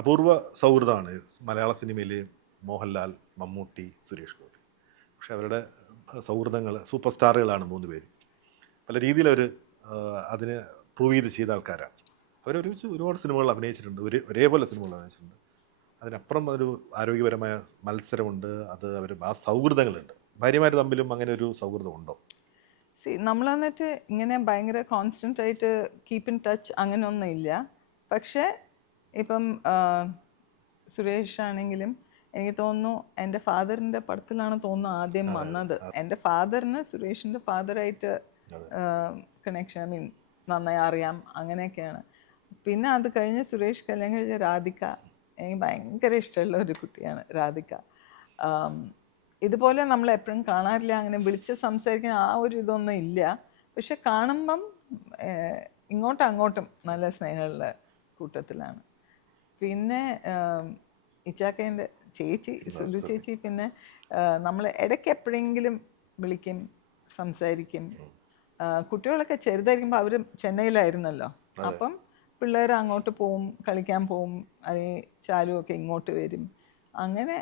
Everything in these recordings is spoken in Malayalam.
അപൂർവ സൗഹൃദമാണ് മലയാള സിനിമയിൽ മോഹൻലാൽ, മമ്മൂട്ടി, സുരേഷ് ഗോപി. പക്ഷെ അവരുടെ സൗഹൃദങ്ങൾ സൂപ്പർ സ്റ്റാറുകളാണ് 3 പേര്. പല രീതിയിൽ അവർ അതിന് പ്രൂവ് ചെയ്ത ആൾക്കാരാണ്. അവരൊരുമിച്ച് ഒരുപാട് സിനിമകൾ അഭിനയിച്ചിട്ടുണ്ട്, ഒരേപോലെ സിനിമകൾ അഭിനയിച്ചിട്ടുണ്ട്. അതിനപ്പുറം ഒരു ആരോഗ്യപരമായ മത്സരമുണ്ട്, അത് അവർ ആ സൗഹൃദങ്ങളുണ്ട്. ഭാര്യമാർ തമ്മിലും അങ്ങനെ ഒരു സൗഹൃദം ഉണ്ടോ? നമ്മൾ വന്നിട്ട് ഇങ്ങനെ ഭയങ്കര കോൺസ്റ്റൻ്റ് ആയിട്ട് കീപ്പ് ഇൻ ടച്ച് അങ്ങനെയൊന്നും ഇല്ല. പക്ഷേ ഇപ്പം സുരേഷ് ആണെങ്കിലും എനിക്ക് തോന്നുന്നു എൻ്റെ ഫാദറിൻ്റെ പടത്തിലാണ് തോന്നുന്നു ആദ്യം വന്നത്. എൻ്റെ ഫാദറിന് സുരേഷിൻ്റെ ഫാദറായിട്ട് കണക്ഷൻ ഐ മീൻ നന്നായി അറിയാം, അങ്ങനെയൊക്കെയാണ്. പിന്നെ അത് കഴിഞ്ഞ് സുരേഷ് കല്യാണം കഴിച്ച രാധിക, എനിക്ക് ഭയങ്കര ഇഷ്ടമുള്ള ഒരു കുട്ടിയാണ് രാധിക. ഇതുപോലെ നമ്മൾ എപ്പോഴും കാണാറില്ല, അങ്ങനെ വിളിച്ച് സംസാരിക്കാൻ ആ ഒരു ഇതൊന്നും ഇല്ല. പക്ഷെ കാണുമ്പം ഇങ്ങോട്ടും അങ്ങോട്ടും നല്ല സ്നേഹമുള്ള കൂട്ടത്തിലാണ്. പിന്നെ ഇച്ചാക്കേൻ്റെ ചേച്ചി സുലു ചേച്ചി, പിന്നെ നമ്മൾ ഇടയ്ക്ക് എപ്പോഴെങ്കിലും വിളിക്കും, സംസാരിക്കും. കുട്ടികളൊക്കെ ചെറുതായിരിക്കുമ്പോൾ അവർ ചെന്നൈയിലായിരുന്നല്ലോ, അപ്പം പിള്ളേർ അങ്ങോട്ട് പോവും, കളിക്കാൻ പോവും, അല്ലെങ്കിൽ ചാലുവൊക്കെ ഇങ്ങോട്ട് വരും. അങ്ങനെ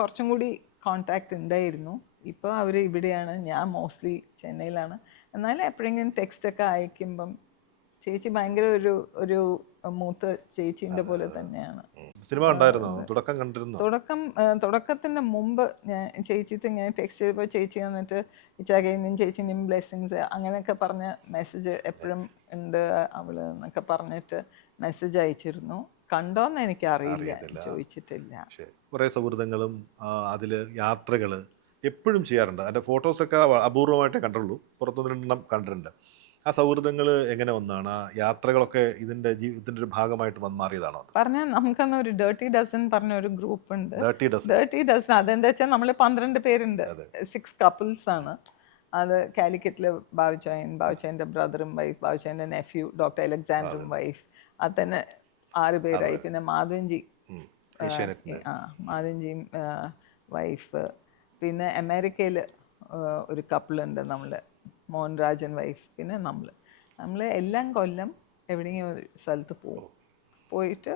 കുറച്ചും കൂടി കോണ്ടാക്റ്റ് ഉണ്ടായിരുന്നു. ഇപ്പോൾ അവർ ഇവിടെയാണ്, ഞാൻ മോസ്റ്റ്ലി ചെന്നൈയിലാണ്. എന്നാലും എപ്പോഴെങ്കിലും ടെക്സ്റ്റൊക്കെ അയക്കുമ്പം ചേച്ചി ഭയങ്കര ഒരു മൂത്ത ചേച്ചീൻ്റെ പോലെ തന്നെയാണ്. സിനിമ ഉണ്ടായിരുന്നോ? തുടക്കം കണ്ടിരുന്നോ? തുടക്കത്തിൻ്റെ മുമ്പ് ഞാൻ ചേച്ചിക്ക് ഇങ്ങനെ ടെക്സ്റ്റ് ചെയ്തപ്പോൾ ചേച്ചി വന്നിട്ട് ഇച്ചാകേനും ചേച്ചിൻ്റെയും ബ്ലെസ്സിങ്സ് അങ്ങനെയൊക്കെ പറഞ്ഞ മെസ്സേജ് എപ്പോഴും ഉണ്ട് അവള് എന്നൊക്കെ പറഞ്ഞിട്ട് മെസ്സേജ് അയച്ചിരുന്നു. കണ്ടോന്ന് എനിക്ക് അറിയില്ല, ചോദിച്ചിട്ടില്ല. കുറേ സൗഹൃദങ്ങളും അതിൽ യാത്രകൾ എപ്പോഴും ചെയ്യാറുണ്ട്. അതിൻ്റെ ഫോട്ടോസൊക്കെ അപൂർവമായിട്ടേ കണ്ടുള്ളൂ, പുറത്തുനിന്നെണ്ണം കണ്ടിട്ടുണ്ട്. ആ സൗഹൃദങ്ങൾ എങ്ങനെ വന്നതാണ്? ആ യാത്രകളൊക്കെ ഇതിൻ്റെ ജീവിതത്തിൻ്റെ ഒരു ഭാഗമായിട്ട് മാറിയതാണോ? പറഞ്ഞാൽ നമുക്കന്ന് ഒരു ഡേർട്ടി ഡസൻ പറഞ്ഞ ഒരു ഗ്രൂപ്പ് ഉണ്ട്. ഡേർട്ടി ഡസൻ അതെന്താ വെച്ചാൽ നമ്മൾ 12 പേരുണ്ട്, 6 കപ്പിൾസ് ആണ്. അത് കാലിക്കറ്റിൽ ബാവുച്ചായൻ്റെ ബ്രദറും വൈഫ്, ബാവുച്ചായൻ്റെ നെഫ്യൂ ഡോക്ടർ അലക്സാണ്ടറും വൈഫ്, അത് തന്നെ 6 പേരായി. പിന്നെ മാധവൻജിയും വൈഫ്. പിന്നെ അമേരിക്കയിൽ ഒരു കപ്പിളുണ്ട്, നമ്മൾ മോഹൻരാജൻ വൈഫ്. പിന്നെ നമ്മൾ എല്ലാം കൊല്ലം എവിടെയെങ്കിലും ഒരു സ്ഥലത്ത് പോയിട്ട്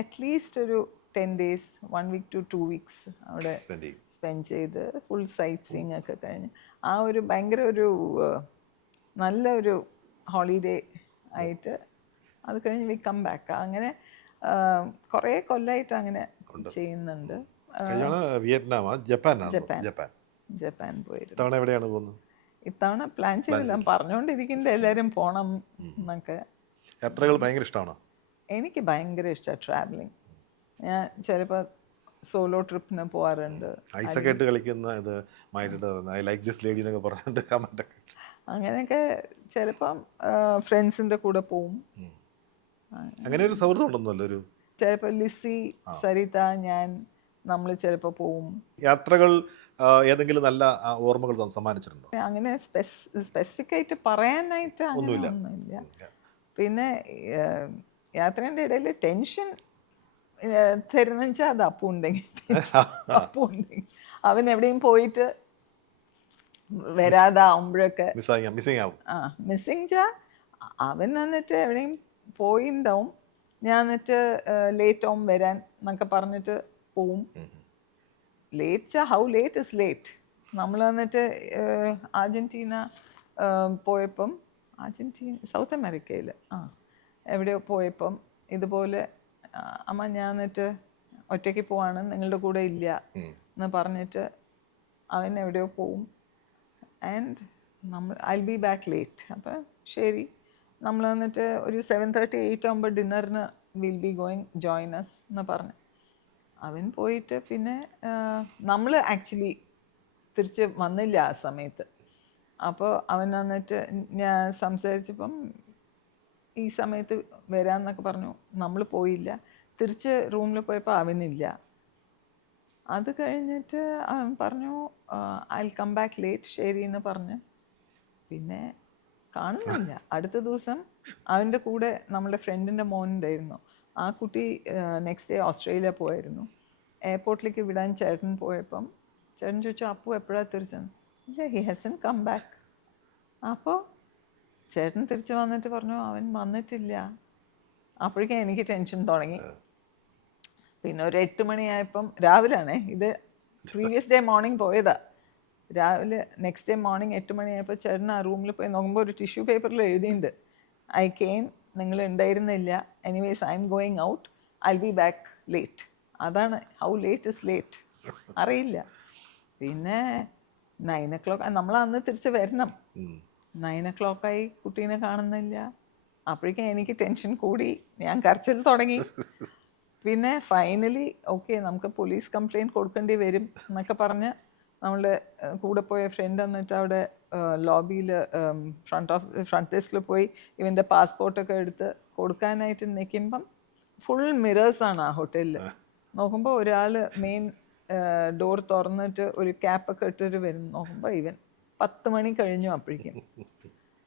അറ്റ്ലീസ്റ്റ് ഒരു 10 days 1 week to 2 weeks അവിടെ സ്പെൻഡ് ചെയ്ത് ഫുൾ സൈറ്റ് സീയിങ് ഒക്കെ കഴിഞ്ഞ് ആ ഒരു ഭയങ്കര ഒരു നല്ലൊരു ഹോളിഡേ ആയിട്ട് അത് കഴിഞ്ഞ് വി കം ബാക്ക്. അങ്ങനെ കുറേ കൊല്ലമായിട്ട് അങ്ങനെ ചെയ്യുന്നുണ്ട്. ജപ്പാൻ പോയിരുന്നു. ഇത്തവണ പ്ലാൻ ചെയ്തില്ല, പറഞ്ഞുകൊണ്ടിരിക്കുന്നുണ്ട് എല്ലാവരും പോണം എന്നൊക്കെ. യാത്രകൾ ഭയങ്കര ഇഷ്ടമാണോ? എനിക്ക് ഭയങ്കര ഇഷ്ടമാണ് ട്രാവലിംഗ്. ഞാൻ ചിലപ്പോൾ സോളോ ട്രിപ്പിന് പോകാറുണ്ട്. അങ്ങനെയൊക്കെ ചിലപ്പം ഫ്രണ്ട്സിൻ്റെ കൂടെ പോവും. അങ്ങനെ ഒരു സൗഹൃദം ഉണ്ടെന്നല്ലോ. ചിലപ്പോൾ ലിസി, സരിത, ഞാൻ നമ്മൾ ചിലപ്പോൾ പോവും. യാത്രകൾ ഏതെങ്കിലും നല്ല ഓർമ്മകൾ സമ്മാനിച്ചിട്ടുണ്ടോ? അങ്ങനെ സ്പെസിഫിക് ആയിട്ട് പറയാനായിട്ട് ഒന്നുമില്ല. പിന്നെ യാത്രേൻ്റെ ഇടയിൽ ടെൻഷൻ തരുന്ന വെച്ചാൽ അത് അപ്പു ഉണ്ടെങ്കിൽ അവൻ എവിടെയും പോയിട്ട് വരാതാവുമ്പോഴൊക്കെ മിസ്സിങ് ചാ അവൻ വന്നിട്ട് എവിടെയും പോയിണ്ടാവും, ഞാൻ എന്നിട്ട് ലേറ്റ് ആവും വരാൻ എന്നൊക്കെ പറഞ്ഞിട്ട് പോവും. Late how late is late. നമ്മൾ വന്നിട്ട് അർജൻറ്റീന പോയപ്പം, സൗത്ത് അമേരിക്കയിൽ എവിടെയോ പോയപ്പം ഇതുപോലെ അമ്മ ഞാൻ എന്നിട്ട് ഒറ്റയ്ക്ക് പോവാണ്, നിങ്ങളുടെ കൂടെ ഇല്ല എന്ന് പറഞ്ഞിട്ട് അവൻ എവിടെയോ പോവും. And I be back late. അപ്പം ശരി, നമ്മൾ വന്നിട്ട് ഒരു 7:30 8 ആകുമ്പോൾ ഡിന്നറിന് will be going join us എന്ന് പറഞ്ഞു. അവൻ പോയിട്ട് പിന്നെ നമ്മൾ ആക്ച്വലി തിരിച്ച് വന്നില്ല ആ സമയത്ത്. അപ്പോൾ അവൻ വന്നിട്ട് ഞാൻ സംസാരിച്ചപ്പം ഈ സമയത്ത് വരാമെന്നൊക്കെ പറഞ്ഞു. നമ്മൾ പോയില്ല. തിരിച്ച് റൂമിൽ പോയപ്പോൾ അവനില്ല. അത് കഴിഞ്ഞിട്ട് അവൻ പറഞ്ഞു I will come back late, ശരി എന്ന് പറഞ്ഞ് പിന്നെ കാണുന്നില്ല. അടുത്ത ദിവസം അവൻ്റെ കൂടെ നമ്മുടെ ഫ്രണ്ടിൻ്റെ മോനുണ്ടായിരുന്നു. ആ കുട്ടി നെക്സ്റ്റ് ഡേ ഓസ്ട്രേലിയ പോയായിരുന്നു. എയർപോർട്ടിലേക്ക് വിടാൻ ചേട്ടൻ പോയപ്പം ചേട്ടൻ ചോദിച്ചു അപ്പു എപ്പോഴാണ് തിരിച്ചെന്ന്. ഇല്ല, ഹി ഹാസൻ കം ബാക്ക്. അപ്പോൾ ചേട്ടൻ തിരിച്ച് വന്നിട്ട് പറഞ്ഞു അവൻ വന്നിട്ടില്ല. അപ്പോഴേക്കും എനിക്ക് ടെൻഷൻ തുടങ്ങി. പിന്നെ ഒരു 8 മണിയായപ്പം രാവിലാണേ ഇത്, പ്രീവിയസ് ഡേ മോർണിംഗ് പോയതാ. രാവിലെ നെക്സ്റ്റ് ഡേ മോർണിംഗ് 8 മണിയായപ്പോൾ ചേട്ടൻ ആ റൂമിൽ പോയി നോക്കുമ്പോൾ ഒരു ടിഷ്യൂ പേപ്പറിൽ എഴുതിയിട്ടുണ്ട്, ഐ കെയിം, നിങ്ങൾ ഉണ്ടായിരുന്നില്ല, anyways I am going out, I be back late. അതാണ് ഹൗ ലേറ്റ് ഇസ് ലേറ്റ്, അറിയില്ല. പിന്നെ 9 o'clock നമ്മൾ അന്ന് തിരിച്ച് വരണം. 9 o'clock ആയി, കുട്ടീനെ കാണുന്നില്ല. അപ്പോഴേക്കും എനിക്ക് ടെൻഷൻ കൂടി, ഞാൻ കരച്ചിൽ തുടങ്ങി. പിന്നെ ഫൈനലി ഓക്കെ നമുക്ക് പോലീസ് കംപ്ലയിൻറ്റ് കൊടുക്കേണ്ടി വരും എന്നൊക്കെ പറഞ്ഞ് നമ്മളുടെ കൂടെ പോയ ഫ്രണ്ട് എന്നിട്ട് അവിടെ ലോബിയിൽ ഫ്രണ്ട് ഡെസ്കിൽ പോയി ഇവൻ്റെ പാസ്പോർട്ടൊക്കെ എടുത്ത് കൊടുക്കാനായിട്ട് നിൽക്കുമ്പം ഫുൾ മിറേഴ്സാണ് ആ ഹോട്ടലിൽ. നോക്കുമ്പോൾ ഒരാൾ മെയിൻ ഡോർ തുറന്നിട്ട് ഒരു ക്യാപ്പൊക്കെ ഇട്ടിട്ട് വരും. നോക്കുമ്പോൾ ഇവൻ 10 മണി കഴിഞ്ഞു. അപ്പോഴേക്കും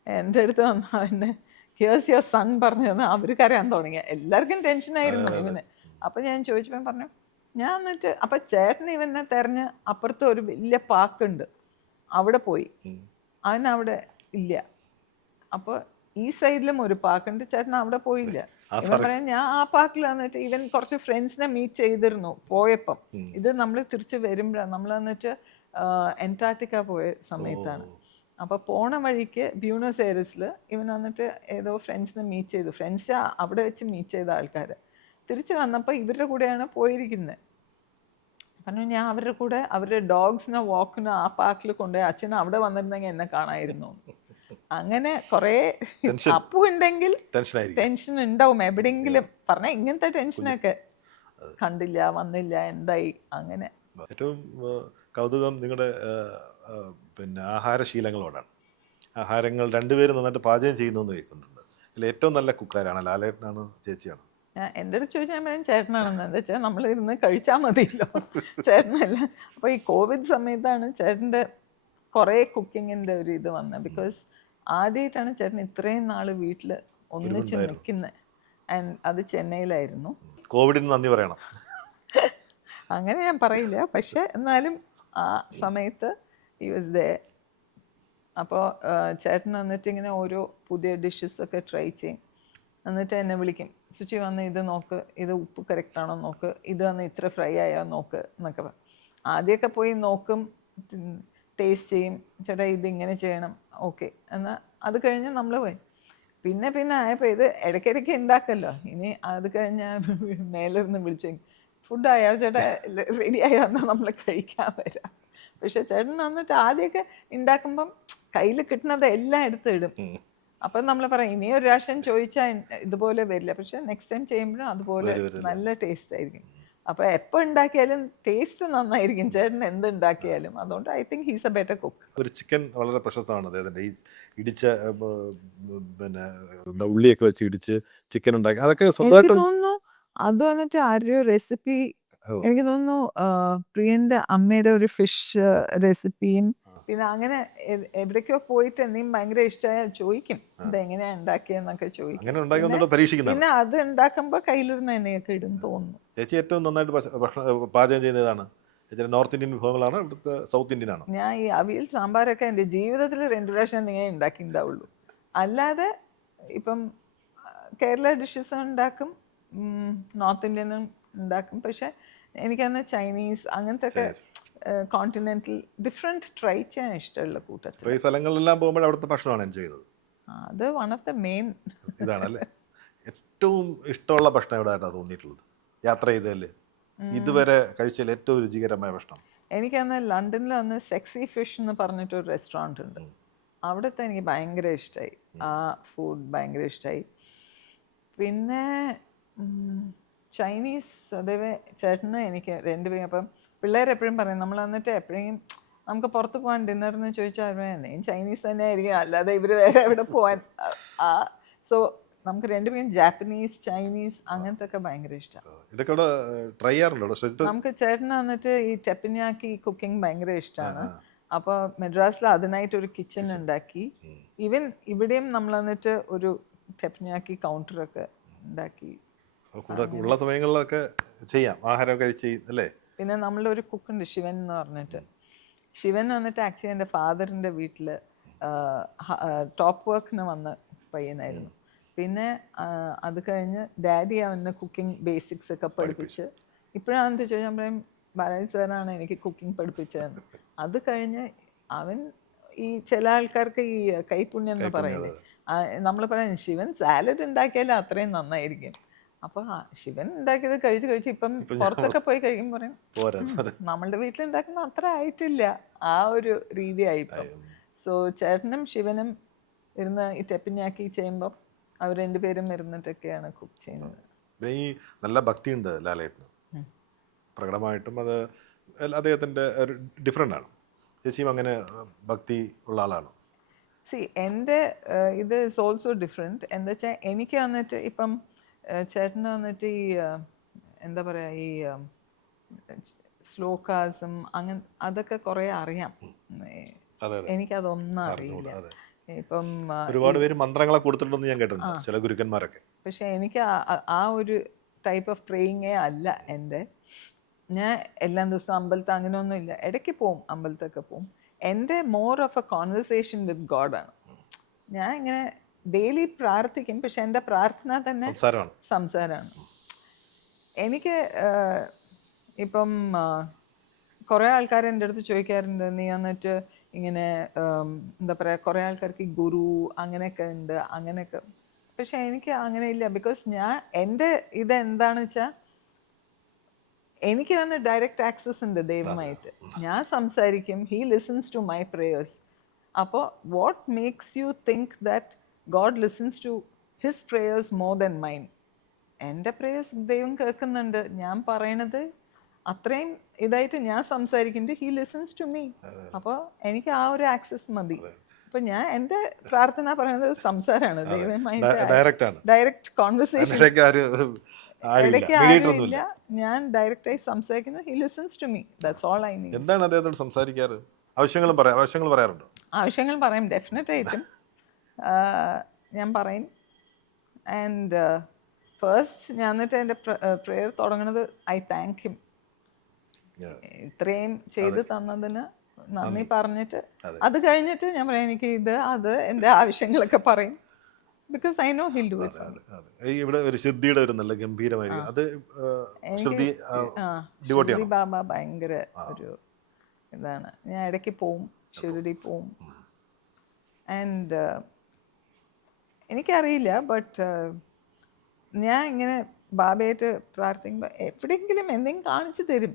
എൻ്റെ അടുത്ത് വന്ന അവൻ്റെ ഹിയേഴ്സ് യുവർ സൺ പറഞ്ഞു തന്നാൽ അവർ കരയാൻ തുടങ്ങിയ. എല്ലാവർക്കും ടെൻഷനായിരുന്നു ഇവന്. അപ്പം ഞാൻ ചോദിച്ചപ്പോൾ പറഞ്ഞു, ഞാൻ എന്നിട്ട് അപ്പം ചേട്ടൻ ഇവനെ തെരഞ്ഞ് അപ്പുറത്ത് ഒരു വലിയ പാർക്കുണ്ട് അവിടെ പോയി, അവനവിടെ ഇല്ല. അപ്പോൾ ഈ സൈഡിലും ഒരു പാർക്കുണ്ട്, ചേട്ടൻ അവിടെ പോയില്ല. ഇവൻ പറയാൻ ഞാൻ ആ പാർക്കിൽ വന്നിട്ട് ഇവൻ കുറച്ച് ഫ്രണ്ട്സിനെ മീറ്റ് ചെയ്തിരുന്നു പോയപ്പം. ഇത് നമ്മൾ തിരിച്ച് വരുമ്പോഴാണ് നമ്മൾ വന്നിട്ട് അന്റാർട്ടിക്ക പോയ സമയത്താണ്. അപ്പോൾ പോണ വഴിക്ക് ബ്യൂണസ് എയറിസിൽ ഇവൻ വന്നിട്ട് ഏതോ ഫ്രണ്ട്സിനെ മീറ്റ് ചെയ്തു. ഫ്രണ്ട്സ് അവിടെ വെച്ച് മീറ്റ് ചെയ്ത ആൾക്കാർ. തിരിച്ച് വന്നപ്പോൾ ഇവരുടെ കൂടെയാണ് പോയിരിക്കുന്നത്. പറഞ്ഞു ഞാൻ അവരുടെ കൂടെ അവരുടെ ഡോഗ്സിനെ വാക്കിന് ആ പാർക്കിൽ കൊണ്ടുപോയി, അച്ഛൻ അവിടെ വന്നിരുന്നെങ്കിൽ എന്നെ കാണായിരുന്നു. അങ്ങനെ കുറേ അപ്പു ഉണ്ടെങ്കിൽ ടെൻഷൻ ഉണ്ടാവും എവിടെയെങ്കിലും. പറഞ്ഞാൽ ഇങ്ങനത്തെ ടെൻഷനൊക്കെ കണ്ടില്ല, വന്നില്ല, എന്തായി, അങ്ങനെ. ഏറ്റവും കൗതുകം നിങ്ങളുടെ പിന്നെ ആഹാരശീലങ്ങളോടാണ്. ആഹാരങ്ങൾ രണ്ടുപേരും നന്നായിട്ട് പാചകം ചെയ്യുന്നു എന്ന് കേൾക്കുന്നുണ്ട്. അതിൽ ഏറ്റവും നല്ല കുക്കാരാണ് ലാലേട്ടനാണ് ചേച്ചിയാണ്? എൻ്റെ അടുത്ത് ചോദിച്ചാൽ ഞാൻ ചേട്ടനാണെന്ന്. എന്താ വെച്ചാൽ നമ്മൾ ഇരുന്ന് കഴിച്ചാൽ മതിയല്ലോ, ചേട്ടനല്ല. അപ്പോൾ ഈ കോവിഡ് സമയത്താണ് ചേട്ടൻ്റെ കുറേ കുക്കിങ്ങിൻ്റെ ഒരു ഇത് വന്നത്. ബിക്കോസ് ആദ്യമായിട്ടാണ് ചേട്ടൻ ഇത്രയും നാൾ വീട്ടിൽ ഒന്നിച്ച് നിൽക്കുന്നത്. ആൻഡ് അത് ചെന്നൈയിലായിരുന്നു. കോവിഡിന് നന്ദി പറയണം. അങ്ങനെ ഞാൻ പറയില്ല, പക്ഷെ എന്നാലും ആ സമയത്ത് ഈ വാസ് ദേ. അപ്പോൾ ചേട്ടൻ വന്നിട്ട് ഇങ്ങനെ ഓരോ പുതിയ ഡിഷസൊക്കെ ട്രൈ ചെയ്യും. എന്നിട്ട് എന്നെ വിളിക്കും, സുചി വന്ന് ഇത് നോക്ക്, ഇത് ഉപ്പ് കറക്റ്റാണോ നോക്ക്, ഇത് വന്ന് ഇത്ര ഫ്രൈ ആയോ നോക്ക് എന്നൊക്കെ പറയും. ആദ്യമൊക്കെ പോയി നോക്കും, ടേസ്റ്റ് ചെയ്യും, ചേട്ടാ ഇതിങ്ങനെ ചെയ്യണം, ഓക്കെ എന്നാൽ അത് കഴിഞ്ഞ് നമ്മൾ പോയി. പിന്നെ ആയപ്പോൾ ഇത് ഇടയ്ക്കിടയ്ക്ക് ഉണ്ടാക്കല്ലോ. ഇനി അത് കഴിഞ്ഞാൽ മേലിരുന്ന് വിളിച്ചു, ഫുഡായോ ചേട്ടാ, റെഡി ആയോ എന്നാൽ നമ്മൾ കഴിക്കാൻ വരാം. പക്ഷെ ചേട്ടൻ വന്നിട്ട് ആദ്യമൊക്കെ ഉണ്ടാക്കുമ്പം കയ്യിൽ കിട്ടുന്നത് എല്ലാം എടുത്തിടും. അപ്പം നമ്മൾ പറയും ഇനി ഒരു പ്രാവശ്യം ചോദിച്ചാൽ ഇതുപോലെ വരില്ല, പക്ഷെ നെക്സ്റ്റ് ടൈം ചെയ്യുമ്പോഴും അതുപോലെ നല്ല ടേസ്റ്റ് ആയിരിക്കും. അപ്പോൾ എപ്പോൾ ഉണ്ടാക്കിയാലും ടേസ്റ്റ് നന്നായിരിക്കും ചേട്ടൻ എന്ത് ഉണ്ടാക്കിയാലും. അതുകൊണ്ട് I think he's A better cook. ഒരു ചിക്കൻ വളരെ പ്രശസ്തമാണ് അദ്ദേഹത്തിൻ്റെ. ഈ ഇടിച്ച പിന്നെ ഉള്ളിയൊക്കെ വെച്ച് ഇടിച്ച് ചിക്കൻ ഉണ്ടാക്കി, അതൊക്കെ സ്വന്തമായിട്ട് തോന്നുന്നു. അത് വന്നിട്ട് ആരോ റെസിപ്പി, എനിക്ക് തോന്നുന്നു പ്രിയന്റെ അമ്മയുടെ ഒരു ഫിഷ് റെസിപ്പിയും. പിന്നെ അങ്ങനെ എവിടേക്കോ പോയിട്ട് എന്തെങ്കിലും ഭയങ്കര ഇഷ്ടമായ ചോദിക്കും ഇതെങ്ങനെയാ ഉണ്ടാക്കിയെന്നൊക്കെ ചോദിക്കും. പിന്നെ അത് ഉണ്ടാക്കുമ്പോൾ കയ്യിലിരുന്ന് എണ്ണയൊക്കെ ഇടും തോന്നുന്നു. ചേച്ചി ഏറ്റവും നന്നായിട്ട് പാചകം ചെയ്യുന്നതാണ്? നോർത്ത് ഇന്ത്യൻ വിഭവങ്ങളാണ്, ഇവിടുത്തെ സൗത്ത് ഇന്ത്യൻ ആണോ? ഞാൻ ഈ അവിയൽ സാമ്പാറൊക്കെ എൻ്റെ ജീവിതത്തിൽ 2 പ്രാവശ്യം നിങ്ങൾ ഉണ്ടാക്കിയിട്ടുണ്ടാവുള്ളൂ. അല്ലാതെ ഇപ്പം കേരള ഡിഷസ് ഉണ്ടാക്കും, നോർത്ത് ഇന്ത്യനും ഉണ്ടാക്കും. പക്ഷെ എനിക്കന്ന് ചൈനീസ് അങ്ങനത്തെ ഒക്കെ കോണ്ടിനെന്റൽ ഡിഫറെന്റ് ട്രൈ ചെയ്യാൻ ഇഷ്ടമുള്ള കൂട്ടത്തിൽ. ഈ സ്ഥലങ്ങളിലെല്ലാം പോകുമ്പോൾ അവിടുത്തെ ഭക്ഷണമാണ് എൻജോയ് ചെയ്തത്. അത് വൺ ഓഫ് ദ മെയിൻ ഇതാണല്ലേ. ഏറ്റവും ഇഷ്ടമുള്ള ഭക്ഷണം എവിടെയായിട്ടാണ് തോന്നിയിട്ടുള്ളത് യാത്ര ചെയ്തതല്ലേ ഇതുവരെ കഴിച്ചതിൽ ഏറ്റവും രുചികരമായ ഭക്ഷണം? എനിക്കന്ന് ലണ്ടനിൽ വന്ന് സെക്സി ഫിഷ് എന്ന് പറഞ്ഞിട്ടൊരു റെസ്റ്റോറൻറ്റ് ഉണ്ട്. അവിടുത്തെ എനിക്ക് ഭയങ്കര ഇഷ്ടമായി, ആ ഫുഡ് ഭയങ്കര ഇഷ്ടമായി. പിന്നെ ചൈനീസ് അതേവേ ചേട്ടന് എനിക്ക് 2 പേരും. അപ്പം പിള്ളേരെപ്പോഴും പറയും നമ്മൾ വന്നിട്ട് എപ്പോഴെങ്കിലും നമുക്ക് പുറത്ത് പോകാൻ ഡിന്നറിന് ചോദിച്ചാൽ എന്തെങ്കിലും ചൈനീസ് തന്നെ ആയിരിക്കും, അല്ലാതെ ഇവർ വേറെ എവിടെ പോകാൻ. സോ നമുക്ക് 2 പേരും ജാപ്പനീസ്, ചൈനീസ് അങ്ങനത്തെ ഒക്കെ ഭയങ്കര ഇഷ്ടമാണ്. ഇതൊക്കെ ട്രൈ ചെയ്യാറുണ്ടോ? നമുക്ക് ചേട്ടന് വന്നിട്ട് ഈ ടെപ്പന്യാക്കി കുക്കിംഗ് ഭയങ്കര ഇഷ്ടമാണ്. അപ്പോൾ മെഡ്രാസിൽ അതിനായിട്ടൊരു കിച്ചൺ ഉണ്ടാക്കി. ഈവൻ ഇവിടെയും നമ്മൾ വന്നിട്ട് ഒരു ടെപ്പന്യാക്കി കൗണ്ടറൊക്കെ ഉണ്ടാക്കി. ഉള്ള സമയങ്ങളിലൊക്കെ ചെയ്യാം, ആഹാരം കഴിച്ച് അല്ലേ. പിന്നെ നമ്മളുടെ ഒരു കുക്കുണ്ട് ശിവൻ എന്ന് പറഞ്ഞിട്ട്. ശിവൻ വന്നിട്ട് ആക്ച്വലി എൻ്റെ ഫാദറിൻ്റെ വീട്ടിൽ ടോപ്പ് വർക്കിന് വന്ന പയ്യനായിരുന്നു. പിന്നെ അത് കഴിഞ്ഞ് ഡാഡി അവന് കുക്കിംഗ് ബേസിക്സ് ഒക്കെ പഠിപ്പിച്ച് ഇപ്പോഴാണെന്ന് ചോദിച്ചാൽ പറയും ബാലാജി സാറാണ് എനിക്ക് കുക്കിംഗ് പഠിപ്പിച്ചതെന്ന്. അത് കഴിഞ്ഞ് അവൻ ഈ ചില ആൾക്കാർക്ക് ഈ കൈപ്പുണ്യം എന്ന് പറയുന്നത് നമ്മൾ പറയാം ശിവൻ സാലഡ് ഉണ്ടാക്കിയാലും അത്രയും നന്നായിരിക്കും. അപ്പോൾ ശിവൻ ഉണ്ടാക്കിയത് കഴിച്ച് കഴിച്ച് ഇപ്പം പുറത്തൊക്കെ പോയി കഴിക്കുമ്പോൾ പറയും നമ്മളുടെ വീട്ടിലുണ്ടാക്കുന്ന അത്ര ആയിട്ടില്ല, ആ ഒരു രീതിയായി ഇപ്പം. സോ ചേട്ടനും ശിവനും ഇരുന്ന് ഈ ടെപ്പിഞ്ഞാക്കി ചെയ്യുമ്പോൾ അവർ രണ്ടുപേരും ഇരുന്നിട്ടൊക്കെയാണ് കുക്ക് ചെയ്യുന്നത്. ഈ നല്ല ഭക്തിയുണ്ട് ലാലേട്ടന് പ്രകടമായിട്ടും, അത് അദ്ദേഹത്തിൻ്റെ ഒരു ഡിഫറെൻ്റ് ആണ്. ചേച്ചിയും അങ്ങനെ ഭക്തി ഉള്ള ആളാണ്? എൻ്റെ ഇത് ഇസ് ഓൾസോ ഡിഫറെൻറ്റ്. എന്താ വെച്ചാൽ എനിക്ക് വന്നിട്ട് ഇപ്പം ചേട്ടന് വന്നിട്ട് ഈ എന്താ പറയുക ഈ ശ്ലോകാസും അങ്ങനെ അതൊക്കെ കുറേ അറിയാം. എനിക്കതൊന്നും അറിയില്ല. ഇപ്പം ഒരുപാട് പേര് മന്ത്രങ്ങളെ കൊടുത്തിട്ടുണ്ടെന്ന് ഞാൻ കേട്ടിട്ടുണ്ട്, ചില ഗുരുക്കന്മാരൊക്കെ. പക്ഷെ എനിക്ക് ആ ഒരു ടൈപ്പ് ഓഫ് പ്രേയിങ്ങേ അല്ല എൻ്റെ. ഞാൻ എല്ലാ ദിവസവും അമ്പലത്തിൽ അങ്ങനെയൊന്നും ഇല്ല, ഇടയ്ക്ക് പോവും, അമ്പലത്തൊക്കെ പോവും. എൻ്റെ more of a conversation with ഗോഡാണ്. ഞാൻ ഇങ്ങനെ ഡെയിലി പ്രാർത്ഥിക്കും, പക്ഷെ എൻ്റെ പ്രാർത്ഥന തന്നെ സംസാരമാണ്. എനിക്ക് ഇപ്പം കുറേ ആൾക്കാർ എൻ്റെ അടുത്ത് ചോദിക്കാറുണ്ട്, നീ വന്നിട്ട് ഇങ്ങനെ എന്താ പറയുക, കുറേ ആൾക്കാർക്ക് ഈ ഗുരു അങ്ങനെയൊക്കെ ഉണ്ട് അങ്ങനെയൊക്കെ. പക്ഷെ എനിക്ക് അങ്ങനെ ഇല്ല. ബിക്കോസ് ഞാൻ എൻ്റെ ഇത് എന്താണെന്ന് വെച്ചാൽ എനിക്ക് വന്ന് ഡയറക്റ്റ് ആക്സസ് ഉണ്ട് ദൈവമായിട്ട്. ഞാൻ സംസാരിക്കും, he listens to my prayers. അപ്പോൾ what makes you think that God listens to his prayers more than mine? എൻ്റെ പ്രേയേഴ്സ് ദൈവം കേൾക്കുന്നുണ്ട്. ഞാൻ പറയണത് അത്രയും ഇതായിട്ട് ഞാൻ സംസാരിക്കുന്നുണ്ട്, ഹീ ലിസൺസ് ടു മീ. അപ്പോൾ എനിക്ക് ആ ഒരു ആക്സസ് മതി. അപ്പോൾ ഞാൻ എൻ്റെ പ്രാർത്ഥന പറയുന്നത് സംസാരമാണ്, ദൈവമായിട്ട് ഡയറക്റ്റ് കോൺവെർസേഷൻ. ഇടയ്ക്ക് ആരുമില്ല, ഞാൻ ഡയറക്റ്റായി സംസാരിക്കുന്നത്, he listens to me, that's all I need. എന്താണ് അദ്ദേഹത്തോട് സംസാരിക്കാറ്? ആവശ്യങ്ങൾ പറയാറുണ്ടോ? ആവശ്യങ്ങൾ പറയും, ഡെഫിനറ്റ് ആയിട്ടും ഞാൻ പറയും. ആൻഡ് ഫസ്റ്റ് ഞാൻ എന്നിട്ട് എൻ്റെ പ്രെയർ തുടങ്ങുന്നത് ഐ താങ്ക് ഹിം. ഇത്രയും ചെയ്ത് തന്നതിന് നന്ദി പറഞ്ഞിട്ട് അത് കഴിഞ്ഞിട്ട് ഞാൻ പറയാം എനിക്ക് ഇത് അത് എൻ്റെ ആവശ്യങ്ങളൊക്കെ പറയും. Because I know he'll do it. ഇവിടെ ഒരു സിദ്ധിയുടെ ഒരു നല്ല ഗംഭീരമായി അത് ശ്രുതി ബാബ ഭയങ്കര ഒരു ഇതാണ്. ഞാൻ ഇടയ്ക്ക് പോവും, ഷിർഡി പോവും. ആൻഡ് എനിക്കറിയില്ല, ബട്ട് ഞാൻ ഇങ്ങനെ ബാബയായിട്ട് പ്രാർത്ഥിക്കുമ്പോൾ എവിടെയെങ്കിലും എന്തെങ്കിലും കാണിച്ചു തരും.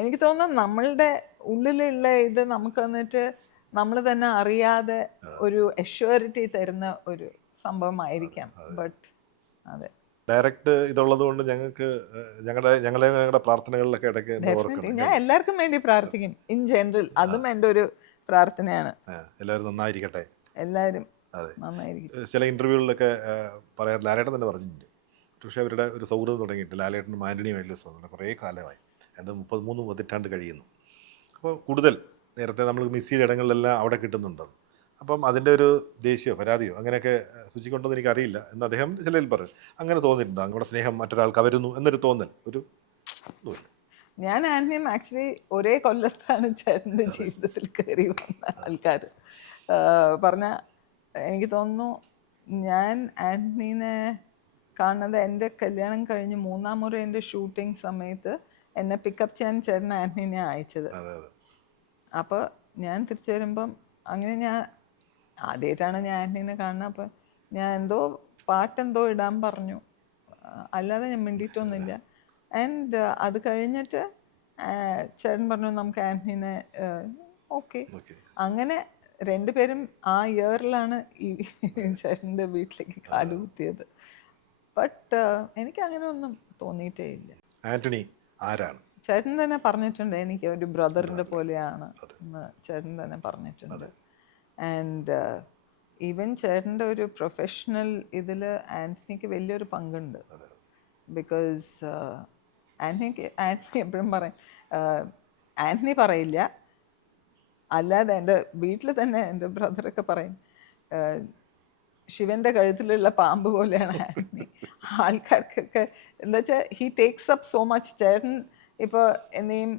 എനിക്ക് തോന്നുന്നു നമ്മളുടെ ഉള്ളിലുള്ള ഇത് നമുക്ക് വന്നിട്ട് നമ്മൾ തന്നെ അറിയാതെ ഒരു അഷ്യൂരിറ്റി തരുന്ന ഒരു സംഭവമായിരിക്കാം. ബട്ട് അതെ, ഡയറക്റ്റ് ഇതുള്ളത് കൊണ്ട് ഞങ്ങൾക്ക് ഞങ്ങളുടെ പ്രാർത്ഥനകളിലൊക്കെ ഇടയ്ക്ക് ഞാൻ എല്ലാവർക്കും വേണ്ടി പ്രാർത്ഥിക്കും ഇൻ ജനറൽ. അതും എൻ്റെ ഒരു പ്രാർത്ഥനയാണ്. എല്ലാവരും നന്നായിരിക്കട്ടെ, എല്ലാവരും നന്നായിരിക്കും. ചില ഇന്റർവ്യൂകളിലൊക്കെ പറയാറ്, ലാലേട്ടൻ തന്നെ പറഞ്ഞിട്ടുണ്ട്, പക്ഷേ അവരുടെ ഒരു സൗഹൃദം തുടങ്ങിയിട്ട് ലാലേട്ടനും ആൻ്റണിയുമായിട്ടുള്ള സൗഹൃദം കുറേ കാലമായി, 33 പതിറ്റാണ്ട് കഴിയുന്നു. അപ്പോൾ കൂടുതൽ നേരത്തെ നമ്മൾ മിസ് ചെയ്ത ഇടങ്ങളിലെല്ലാം അവിടെ കിട്ടുന്നുണ്ട്. അപ്പം അതിൻ്റെ ഒരു ദേഷ്യമോ പരാതിയോ അങ്ങനെയൊക്കെ സൂചിക്കൊണ്ടെന്ന് എനിക്കറിയില്ല എന്ന് അദ്ദേഹം ചിലയിൽ പറയും. അങ്ങനെ തോന്നിയിട്ടുണ്ടോ അങ്ങോട്ട് സ്നേഹം മറ്റൊരാൾക്ക് കവരുന്നു എന്നൊരു തോന്നൽ? ഒരു ഞാൻ ആന്റണിയും ആക്ച്വലി ഒരേ കൊല്ലത്താണ് ചേട്ടൻ്റെ ജീവിതത്തിൽ കയറി വന്ന ആൾക്കാർ. പറഞ്ഞ എനിക്ക് തോന്നുന്നു ഞാൻ ആന്റണീനെ കാണുന്നത് എൻ്റെ കല്യാണം കഴിഞ്ഞ് 3-ാം മുறை എൻ്റെ ഷൂട്ടിംഗ് സമയത്ത് എന്നെ പിക്കപ്പ് ചെയ്യാൻ ചേട്ടൻ ആന്റണീനെ അയച്ചത്. അപ്പോൾ ഞാൻ തിരിച്ചു വരുമ്പം അങ്ങനെ ഞാൻ ആദ്യമായിട്ടാണ് ഞാൻ ആന്റണീനെ കാണുന്നത്. അപ്പം ഞാൻ എന്തോ പാട്ടെന്തോ ഇടാൻ പറഞ്ഞു, അല്ലാതെ ഞാൻ മിണ്ടിയിട്ടൊന്നുമില്ല. ആൻഡ് അത് കഴിഞ്ഞിട്ട് ചേട്ടൻ പറഞ്ഞു നമുക്ക് ആന്റണീനെ ഓക്കെ. അങ്ങനെ രണ്ടുപേരും ആ ഇയറിലാണ് ഈ ചേട്ടൻ്റെ വീട്ടിലേക്ക് കാലുകുത്തിയത്. ബട്ട് എനിക്ക് അങ്ങനെ ഒന്നും തോന്നിയിട്ടേ ഇല്ല. ആന്റണി ആരാണ്? ചേട്ടൻ തന്നെ പറഞ്ഞിട്ടുണ്ട് എനിക്ക് ഒരു ബ്രദറിൻ്റെ പോലെയാണ് എന്ന് ചേട്ടൻ തന്നെ പറഞ്ഞിട്ടുണ്ട്. ആൻഡ് ഈവൻ ചേട്ടൻ്റെ ഒരു പ്രൊഫഷണൽ ഇതിൽ ആന്റണിക്ക് വലിയൊരു പങ്കുണ്ട്. ബിക്കോസ് ആന്റണി എപ്പോഴും പറയും, ആന്റണി പറയില്ല, അല്ലാതെ എൻ്റെ വീട്ടിൽ തന്നെ എൻ്റെ ബ്രദറൊക്കെ പറയും ശിവൻ്റെ കഴുത്തിലുള്ള പാമ്പ് പോലെയാണ് ആന്റണി. ആൾക്കാർക്കൊക്കെ എന്താ വെച്ചാൽ he takes up so much. ചേട്ടൻ ഇപ്പോൾ എന്തെങ്കിലും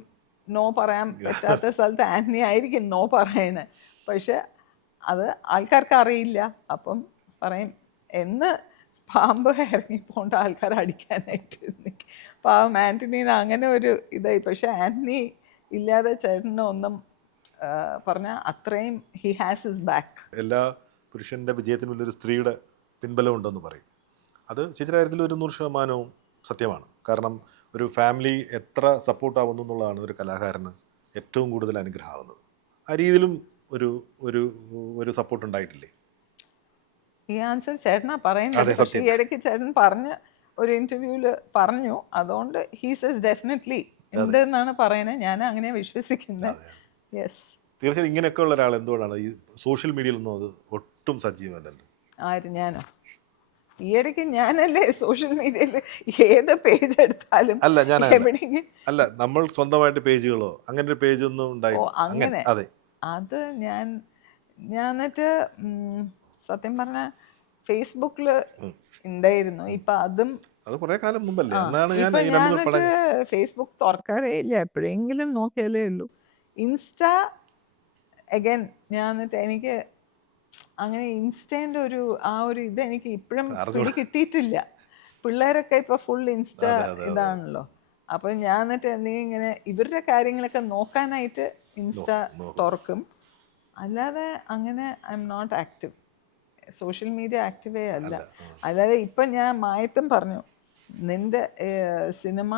നോ പറയാൻ പറ്റാത്ത സ്ഥലത്ത് ആന്റണി ആയിരിക്കും നോ പറയണേ, പക്ഷെ അത് ആൾക്കാർക്ക് അറിയില്ല. അപ്പം പറയും എന്ന് പാമ്പ് ഇറങ്ങിപ്പോണ്ട ആൾക്കാർ അടിക്കാനായിട്ട് പാവം ആൻ്റണീന് അങ്ങനെ ഒരു ഇതായി. പക്ഷെ ആൻ്റണി ഇല്ലാതെ ചേട്ടന് ഒന്നും പറഞ്ഞാൽ അത്രയും ഹി ഹാസ് ഹിസ് ബാക്ക്. എല്ലാ പുരുഷൻ്റെ വിജയത്തിന് മുന്നിൽ ഒരു സ്ത്രീയുടെ പിൻബലം ഉണ്ടെന്ന് പറയും. അത് ചേച്ചിയുടെ കാര്യത്തിൽ ഒരു 100% സത്യമാണ്. കാരണം ഒരു ഫാമിലി എത്ര സപ്പോർട്ടാവുന്നു എന്നുള്ളതാണ് ഒരു കലാകാരന് ഏറ്റവും കൂടുതൽ അനുഗ്രഹമാവുന്നത്. ആ രീതിയിലും ഒരു ഒരു ഒരു സപ്പോർട്ട് ഉണ്ടായിട്ടില്ലേ? ഈ ആൻസർ ചേട്ടനാ പറയുന്നത്. പക്ഷേ ഈ ഇടയ്ക്ക് ചേട്ടൻ പറഞ്ഞ ഒരു ഇന്റർവ്യൂവിൽ പറഞ്ഞു, അതുകൊണ്ട് ഹീ സേസ് ഡെഫിനറ്റ്ലി ഉണ്ട് എന്നാണ് പറയുന്നത്. ഞാൻ അങ്ങനെ വിശ്വസിക്കുന്നത്. യെസ്. തീർച്ചയായും ഇങ്ങനെയൊക്കെ ഉള്ള ഒരാൾ എന്തുകൊണ്ടാണ് ഈ സോഷ്യൽ മീഡിയയിലൊന്നും അത് ഒട്ടും സജീവമല്ലല്ലോ? ആര്? ഞാനോ? ഈ ഇടയ്ക്ക് ഞാനല്ലേ സോഷ്യൽ മീഡിയയിൽ ഏത് പേജ് എടുത്താലും അല്ല, ഞാൻ എവിടെയെങ്കിലും അല്ല, നമ്മൾ സ്വന്തമായിട്ട് പേജുകളോ അങ്ങനെ ഒരു പേജ് ഒന്നും ഉണ്ടായി? അങ്ങനെ അതെ, അത് ഞാൻ എന്നിട്ട് സത്യം പറഞ്ഞ ഫേസ്ബുക്കിൽ ഉണ്ടായിരുന്നു. ഇപ്പൊ അതും അത് കുറെ കാലം മുമ്പല്ലേ? എന്നാണ് ഞാൻ ഇപ്പൊ ഈ ഞാൻ രണ്ട് പടം ഫേസ്ബുക്ക് തുറക്കാറേ ഇല്ല. എപ്പോഴെങ്കിലും നോക്കിയാലേ ഉള്ളൂ. ഇൻസ്റ്റ അഗൈൻ ഞാൻ എന്നിട്ട് എനിക്ക് അങ്ങനെ ഇൻസ്റ്റേൻ്റെ ഒരു ആ ഒരു ഇത് എനിക്ക് ഇപ്പോഴും പിടി കിട്ടിയിട്ടില്ല. പിള്ളേരൊക്കെ ഇപ്പൊ ഫുൾ ഇൻസ്റ്റ ഇതാണല്ലോ. അപ്പൊ ഞാൻ എന്നിട്ട് എന്തെങ്കിലും ഇങ്ങനെ ഇവരുടെ കാര്യങ്ങളൊക്കെ നോക്കാനായിട്ട് ഇൻസ്റ്റ തുറക്കും. അല്ലാതെ അങ്ങനെ I'm not active. Social media ആക്റ്റീവേ അല്ല. അല്ലാതെ ഇപ്പൊ ഞാൻ മായത്തും പറഞ്ഞു, നിന്റെ സിനിമ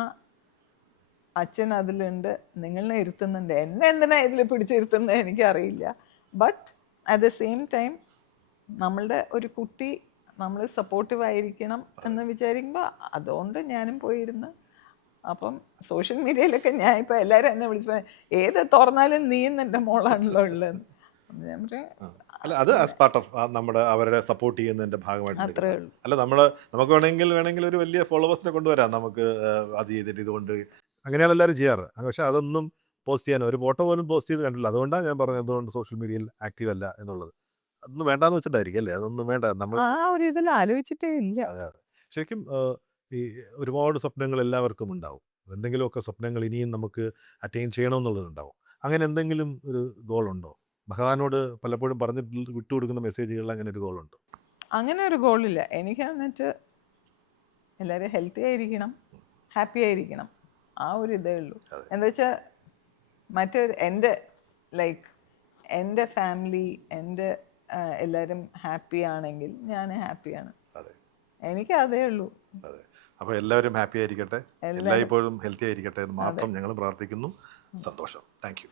അച്ഛൻ അതിലുണ്ട്, നിങ്ങളെ ഇരുത്തുന്നുണ്ട്. എന്നെ എന്തിനാ ഇതിൽ പിടിച്ചിരുത്തുന്നത് എനിക്കറിയില്ല. But at the same time നമ്മളുടെ ഒരു കുട്ടി നമ്മൾ സപ്പോർട്ടീവ് ആയിരിക്കണം എന്ന് വിചാരിക്കുമ്പോൾ അതുകൊണ്ട് ഞാനും പോയിരുന്ന്. അപ്പം സോഷ്യൽ മീഡിയയിലൊക്കെ ഞാൻ ഇപ്പം എല്ലാവരും എന്നെ വിളിച്ചു ഏത് തുറന്നാലും നീയും എൻ്റെ മോളാണല്ലോ ഉള്ളത്. ഞാൻ പറയാം അല്ല, അത് ആസ് പാർട്ട് ഓഫ് നമ്മുടെ അവരെ സപ്പോർട്ട് ചെയ്യുന്നതിന്റെ ഭാഗമായിട്ട് അത്രേ ഉള്ളൂ. അല്ല, നമുക്ക് വേണമെങ്കിൽ ഒരു വലിയ ഫോളോവേഴ്സിനെ കൊണ്ടുവരാം. നമുക്ക് അത് ചെയ്തിട്ട് ഇതുകൊണ്ട് അങ്ങനെയാണ് എല്ലാവരും ചെയ്യാറ്. പക്ഷെ അതൊന്നും പോസ്റ്റ് ചെയ്യാൻ ഒരു ഫോട്ടോ പോലും പോസ്റ്റ് ചെയ്ത് കണ്ടില്ല. അതുകൊണ്ടാണ് ഞാൻ പറഞ്ഞത് എന്തുകൊണ്ട് സോഷ്യൽ മീഡിയയിൽ ആക്റ്റീവ് അല്ല എന്നുള്ളത്. അതൊന്നും വേണ്ടാന്ന് വെച്ചിട്ടായിരിക്കും അല്ലേ? അതൊന്നും വേണ്ട. നമ്മൾ ആ ഒരു ഇതിൽ ആലോചിച്ചിട്ടേ ഇല്ല. അതെ. ശരിക്കും ഈ ഒരുപാട് സ്വപ്നങ്ങൾ എല്ലാവർക്കും ഉണ്ടാവും. എന്തെങ്കിലുമൊക്കെ സ്വപ്നങ്ങൾ ഇനിയും നമുക്ക് അറ്റൈൻ ചെയ്യണമെന്നുള്ളതുണ്ടാവും. അങ്ങനെ എന്തെങ്കിലും ഒരു ഗോളുണ്ടോ? ഭഗവാനോട് പലപ്പോഴും പറഞ്ഞിട്ട് വിട്ടുകൊടുക്കുന്ന മെസ്സേജുകളിൽ അങ്ങനെ ഒരു ഗോളുണ്ടോ? അങ്ങനെ ഒരു ഗോളില്ല എനിക്ക്. എന്നിട്ട് എല്ലാവരും ഹെൽത്തി ആയിരിക്കണം, ഹാപ്പി ആയിരിക്കണം. ആ ഒരു ഇതേ ഉള്ളൂ. എന്താ വെച്ചാൽ മറ്റൊരു എൻ്റെ ലൈക്ക് എൻ്റെ ഫാമിലി എൻ്റെ എല്ലാവരും ഹാപ്പി ആണെങ്കിൽ ഞാൻ ഹാപ്പിയാണ്. എനിക്ക് അതേ ഉള്ളൂ. അതെ. അപ്പോൾ എല്ലാവരും ഹാപ്പി ആയിരിക്കട്ടെ, എല്ലായ്പ്പോഴും ഹെൽത്തി ആയിരിക്കട്ടെ എന്ന് മാത്രം ഞങ്ങൾ പ്രാർത്ഥിക്കുന്നു. സന്തോഷം. Thank you.